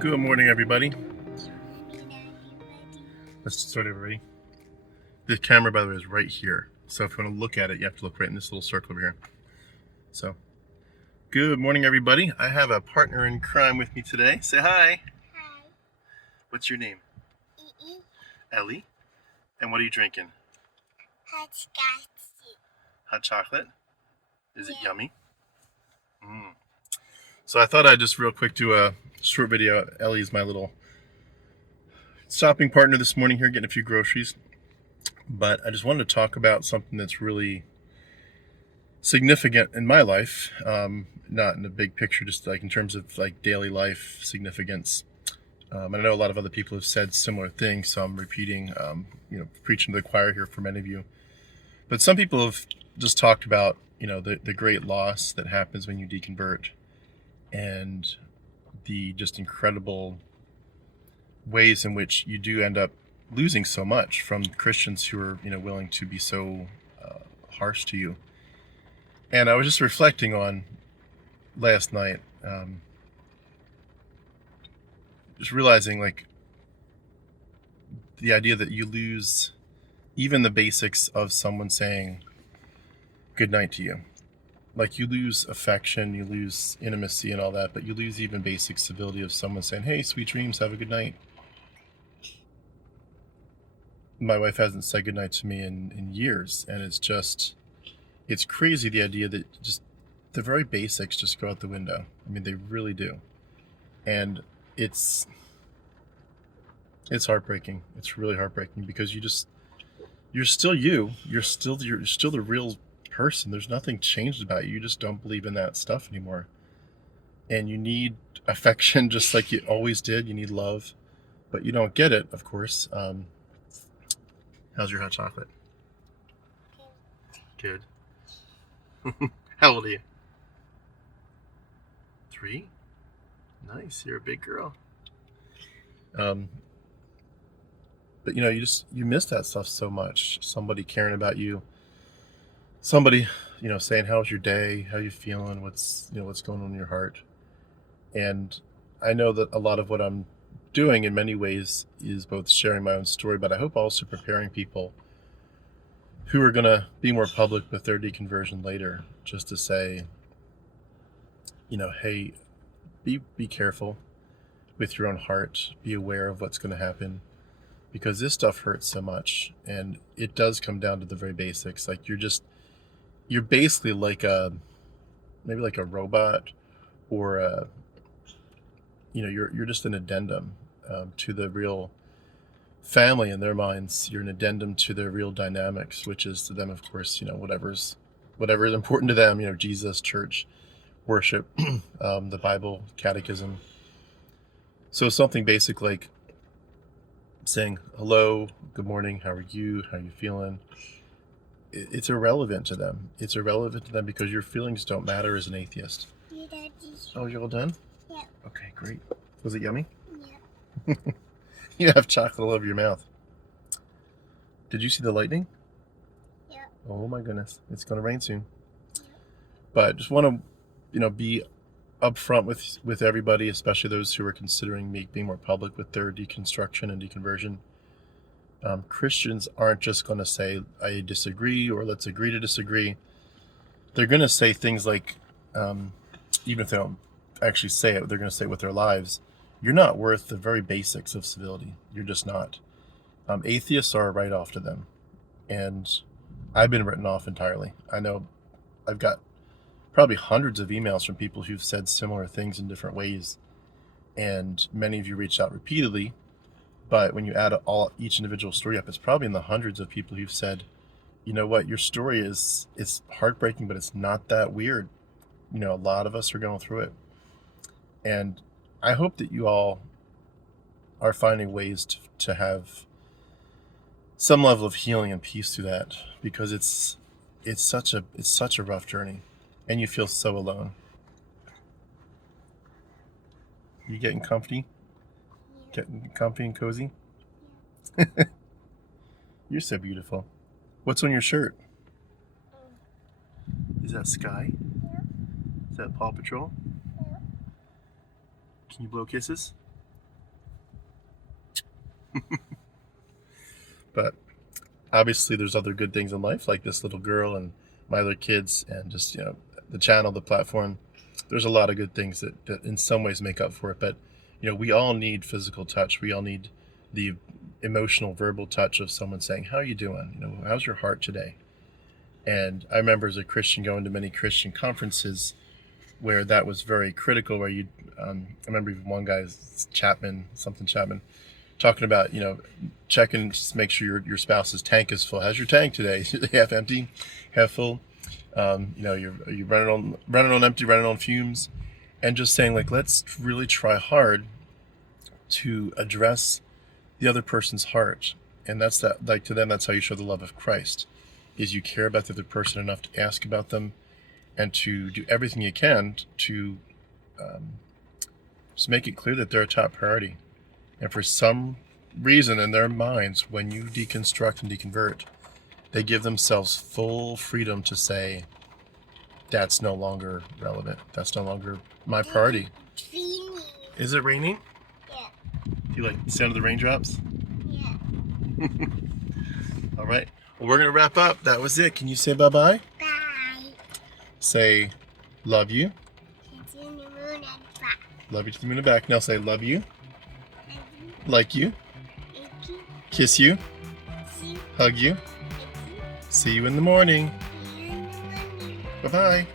Good morning, everybody. Let's start everybody. The camera, by the way, is right here. So if you want to look at it, you have to look right in this little circle over here. So, good morning, everybody. I have a partner in crime with me today. Say hi. Hi. What's your name? Ellie. Ellie. And what are you drinking? Hot chocolate. Hot chocolate. Is it Yeah. yummy? So I thought I'd just real quick do a short video. Ellie's my little shopping partner this morning here, getting a few groceries. But I just wanted to talk about something that's really significant in my life, not in the big picture, just like in terms of like daily life significance. I know a lot of other people have said similar things, so I'm repeating, preaching to the choir here for many of you. But some people have just talked about, the great loss that happens when you deconvert, and the just incredible ways in which you do end up losing so much from Christians who are, willing to be so harsh to you. And I was just reflecting on last night, just realizing like the idea that you lose even the basics of someone saying good night to you. Like you lose affection, you lose intimacy and all that, but you lose even basic civility of someone saying, hey, sweet dreams, have a good night. My wife hasn't said goodnight to me in years, and it's crazy the idea that just the very basics just go out the window. I mean, they really do. And it's heartbreaking. It's really heartbreaking because you're still you. You're still the real person. There's nothing changed about you. You just don't believe in that stuff anymore. And you need affection just like you always did. You need love, but you don't get it, of course. How's your hot chocolate? Good. How old are you? 3? Nice. You're a big girl. But you miss that stuff so much. Somebody caring about you. Somebody, saying, how's your day? How you feeling? What's going on in your heart? And I know that a lot of what I'm doing in many ways is both sharing my own story, but I hope also preparing people who are going to be more public with their deconversion later, just to say, hey, be careful with your own heart. Be aware of what's going to happen, because this stuff hurts so much, and it does come down to the very basics. Like you're basically like maybe like a robot, or you're just an addendum to the real family in their minds. You're an addendum to their real dynamics, which is to them, of course, whatever is important to them. Jesus, church, worship, the Bible, catechism. So something basic like saying hello, good morning, how are you feeling? It's irrelevant to them. It's irrelevant to them because your feelings don't matter as an atheist. Yeah, Daddy. Oh, you're all done? Yeah. Okay, great. Was it yummy? Yeah. You have chocolate all over your mouth. Did you see the lightning? Yeah. Oh my goodness, it's going to rain soon. Yeah. But just want to, be upfront with everybody, especially those who are considering being more public with their deconstruction and deconversion. Christians aren't just going to say, I disagree, or let's agree to disagree. They're going to say things like, even if they don't actually say it, they're going to say it with their lives. You're not worth the very basics of civility. You're just not. Atheists are a write-off to them. And I've been written off entirely. I know I've got probably hundreds of emails from people who've said similar things in different ways. And many of you reached out repeatedly. But when you add each individual story up, it's probably in the hundreds of people who've said, you know what, your story it's heartbreaking, but it's not that weird. A lot of us are going through it. And I hope that you all are finding ways to have some level of healing and peace through that, because it's such a rough journey, and you feel so alone. You getting comfy? Getting comfy and cozy? You're so beautiful. What's on your shirt? Is that Sky? Yeah. Is that Paw Patrol? Yeah. Can you blow kisses? But obviously there's other good things in life, like this little girl and my other kids, and just, the channel, the platform. There's a lot of good things that in some ways make up for it. But we all need physical touch. We all need the emotional verbal touch of someone saying, how are you doing? How's your heart today? And I remember as a Christian going to many Christian conferences where that was very critical, where I remember even one guy, Chapman, talking about, checking, just make sure your spouse's tank is full. How's your tank today? Half empty, half full? You're running on empty, running on fumes? And just saying, like, let's really try hard to address the other person's heart. And that's that, like, to them, that's how you show the love of Christ, is you care about the other person enough to ask about them and to do everything you can to just make it clear that they're a top priority. And for some reason in their minds, when you deconstruct and deconvert, they give themselves full freedom to say, that's no longer relevant. That's no longer my priority. Raining. Is it raining? Yeah. Do you like the sound of the raindrops? Yeah. All right. Well, we're going to wrap up. That was it. Can you say bye-bye? Bye. Say, love you. To the moon and back. Love you to the moon and back. Now say, love you. And Like you. you. Kiss you. See. Hug you. You. See you in the morning. And Bye-bye.